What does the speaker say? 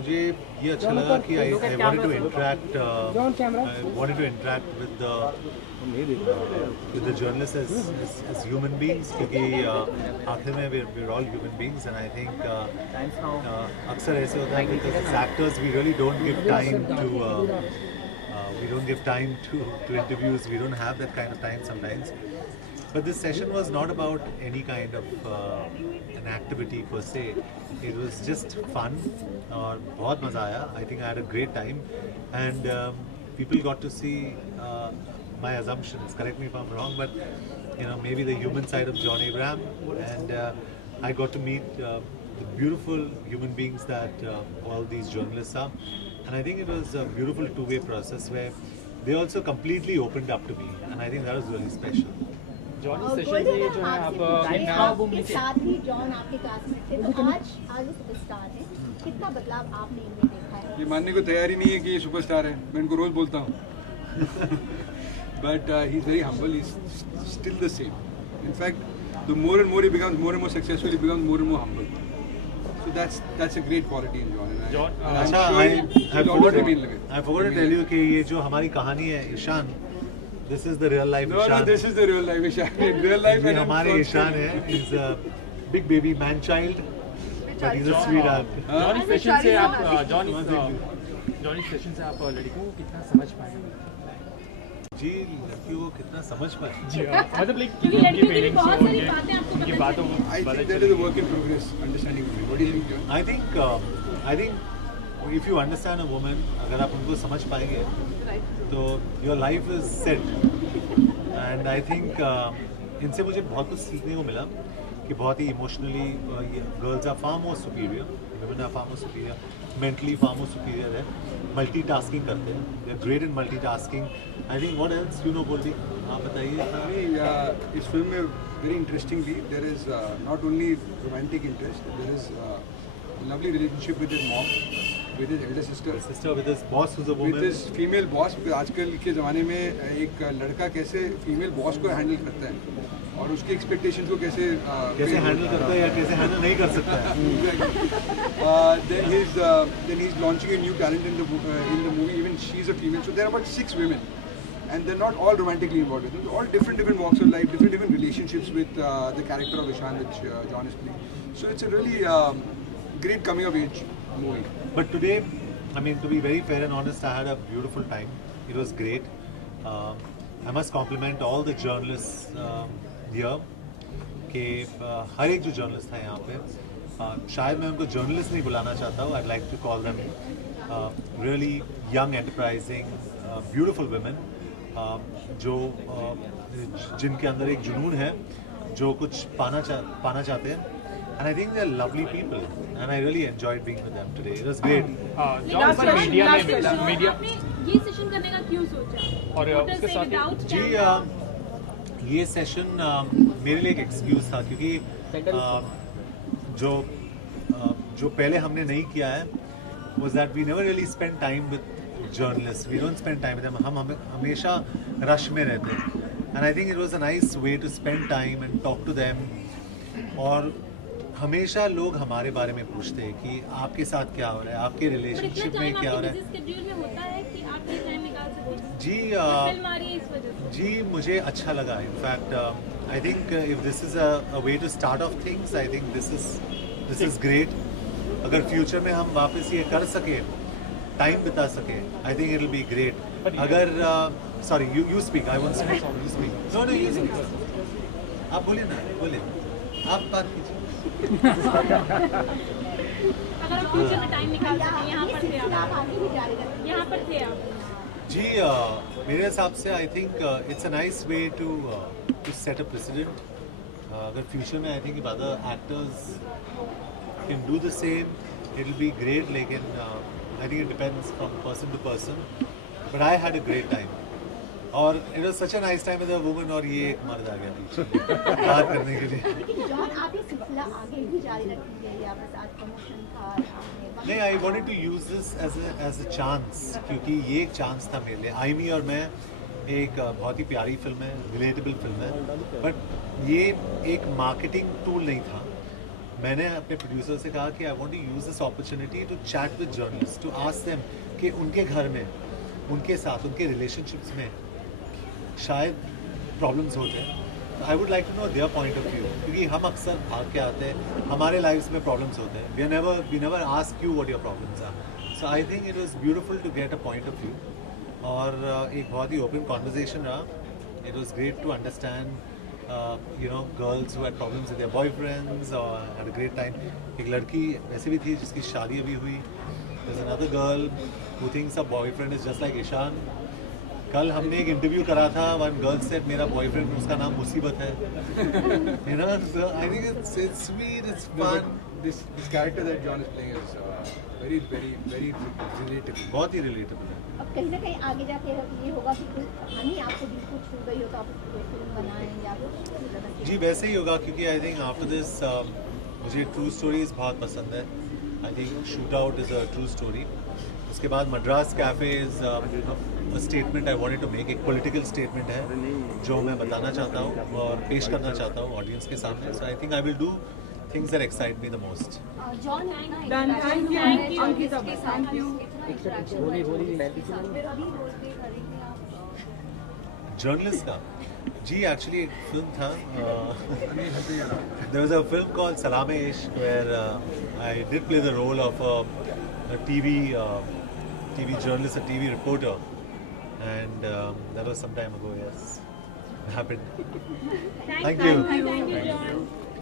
मुझे ये अच्छा लगा कि I wanted to interact with the journalists as human beings, क्योंकि आखिर में we're all human beings, and I think अक्सर ऐसे होता है because as actors we really don't give time to interviews. We don't have that kind of time sometimes. But this session was not about any kind of an activity per se. It was just fun और बहुत मज़ा आया. I think I had a great time, and people got to see my assumptions. Correct me if I'm wrong, but maybe the human side of John Abraham, and I got to meet the beautiful human beings that all these journalists are, and I think it was a beautiful two-way process where they also completely opened up to me, and I think that was really special. John session में जो है आप आपके साथ ही John आपके classmate थे, तो आज वो सुपरस्टार हैं, कितना बदलाव आपने इनमें देखा है? ये मानने को तैयार ही नहीं है कि ये सुपरस्टार है, मैं इनको रोज बोलता हूँ. But he's very humble. He's still the same. In fact, the more and more he becomes more and more successful, he becomes more and more humble. So that's a great quality in John. John, I forgot to tell you कि ये जो हमारी कहानी है Ishan, this is the real life No, Ishan. no, this is the real life Ishan. In real life, ये हमारे ईशान है. He's a big baby man child, but he's a sweetheart. Johnny session से आप लड़कियों को कितना समझ पाए? जी, लड़कियों को कितना समझ पाए? जी मतलब उनकी फीलिंग्स उनकी बातों को I think that is a work in progress. Understanding women. What do you think, John? I think if you understand a woman, अगर आप उनको समझ पाएंगे, तो your life is set. And I think इनसे मुझे बहुत कुछ सीखने को मिला कि बहुत ही emotionally girls are far more superior, women are far more superior, mentally far more superior है, मल्टीटास्किंग करते हैं, they are great in multitasking. I think what else Goldie, आप बताइए. इस फिल्म में very interestingly there is not only romantic interest, there is a lovely relationship with his mom, with his elder sister, with his boss who's a woman, with his female boss. because आजकल के ज़माने में एक लड़का कैसे female boss को handle करता है और उसकी expectations को कैसे हैंडल करता है या कैसे हैंडल नहीं कर सकता है. Then he's launching a new talent in the movie. Even she's a female, so there are about 6 women, and they're not all romantically involved with them. They're all different walks of life, different relationships with the character of Ishan, which John is playing. So it's a really great coming of age movie. But today, I mean, to be very fair and honest, I had a beautiful time. It was great. I must compliment all the journalists here. कि हर एक जो journalist था यहाँ पे, शायद मैं उनको journalist नहीं बुलाना चाहता हूँ. I'd like to call them really young, enterprising, beautiful women, जो जिनके अंदर एक जुनून है, जो कुछ पाना चाहते हैं. And I think they're lovely people, and I really enjoyed being with them today. It was great. John पर मीडिया आपने ये सेशन करने का क्यों सोचा? और उसके साथ जी, ये सेशन मेरे लिए एक एक्सक्यूज था, क्योंकि जो पहले हमने नहीं किया है was that we never really spend time with journalists. We don't spend time with them. हम हमेशा रश में रहते हैं. And I think it was a nice way to spend time and talk to them. और हमेशा लोग हमारे बारे में पूछते हैं कि आपके साथ क्या हो रहा है, आपके रिलेशनशिप में क्या हो रहा है. जी, मुझे अच्छा लगा. In fact I think if this is a way to start off things, I think this is great. अगर फ्यूचर में हम वापस ये कर सके, टाइम बिता सके, I think it will be great. अगर sorry, you speak, I won't speak, you speak. No, you speak. आप बोलिए ना, बोलिए, आप बात कीजिए. अगर आप फ्यूचर में टाइम निकाल सकें, यहाँ पर थे आप. जी, मेरे हिसाब से I think it's a nice way to set a president. अगर फ्यूचर में I think other actors can do the same, it will be great. लेकिन I think it depends from person to person. But I had a great time, और it was such a nice time with a woman. और ये एक मर्द आ गया पीछे बात करने के लिए. जॉन, आप ये सिलसिला आगे भी जारी रखेंगे या बस आज प्रमोशन था? नहीं, I wanted to use this as a chance, क्योंकि ये एक चांस था मेरे लिए. आईमी और मैं एक बहुत ही प्यारी फिल्म है, रिलेटेबल फिल्म है, बट ये एक मार्केटिंग टूल नहीं था. मैंने अपने प्रोड्यूसर से कहा कि I want to use this opportunity to chat with journalist, to ask them कि उनके घर में, उनके साथ, उनके रिलेशनशिप्स में शायद प्रॉब्लम्स होते हैं। I would like to know their point of view, क्योंकि हम अक्सर भाग के आते हैं, हमारे लाइफ्स में प्रॉब्लम्स होते हैं, we never ask you what your problems are. So I think it was beautiful to get a point of view, और एक बहुत ही ओपन कॉन्वर्जेशन रहा। It was great to understand girls who had problems with their boyfriends और had a great time. एक लड़की वैसे भी थी जिसकी शादी अभी हुई। There is another girl who thinks a boyfriend is just like Ishaan. कल हमने एक इंटरव्यू करा था, वन गर्ल सेड मेरा बॉयफ्रेंड, उसका नाम मुसीबत है। You know, so I think it's sweet, it's No, fun. but this character that John is playing is very relatable. बहुत ही relatable है। अब कहीं ना कहीं आगे जाके ये होगा कि कोई कहानी आपको दिल को छू गई हो तो आप कोई फिल्म बनाएं या कुछ। जी वैसे ही होगा, क्योंकि आई थिंक आफ्टर दिस मुझे ट्रू स्टोरीज बहुत पसंद है। I think shoot out is a true story. उसके बाद Madras Cafe is a statement I wanted to make, एक पॉलिटिकल स्टेटमेंट है जो मैं बताना चाहता हूँ और पेश करना चाहता हूँ ऑडियंस के सामने। So I think I will do things that excite me the most. John Done. Thank you. Ankita, Thank you. Journalist का जी एक्चुअली एक फिल्म था, there was a film called Salaam e Ishq where I did play the role of a TV journalist, a TV reporter, and that was some time ago. Yes, it happened. Thank you. Thank you, John.